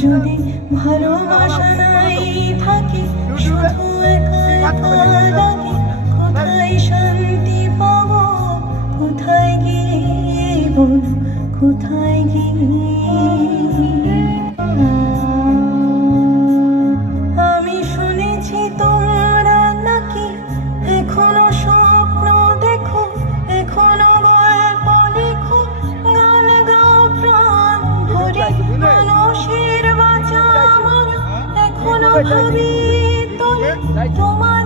যদি ভালোবাসা নাই থাকে, শুধু একা একা লাগে, কোথায় শান্তি পাবো, কোথায় গিয়ে বলো, কোথায় গিয়ে। আমি শুনেছি তোমরা নাকি এখনো স্বপ্ন দেখো, এখনো গল্প লেখো, গান গাও প্রাণ ভরে, মানুষের বাঁচা আমার এখনো ভাবি তোলে তোমার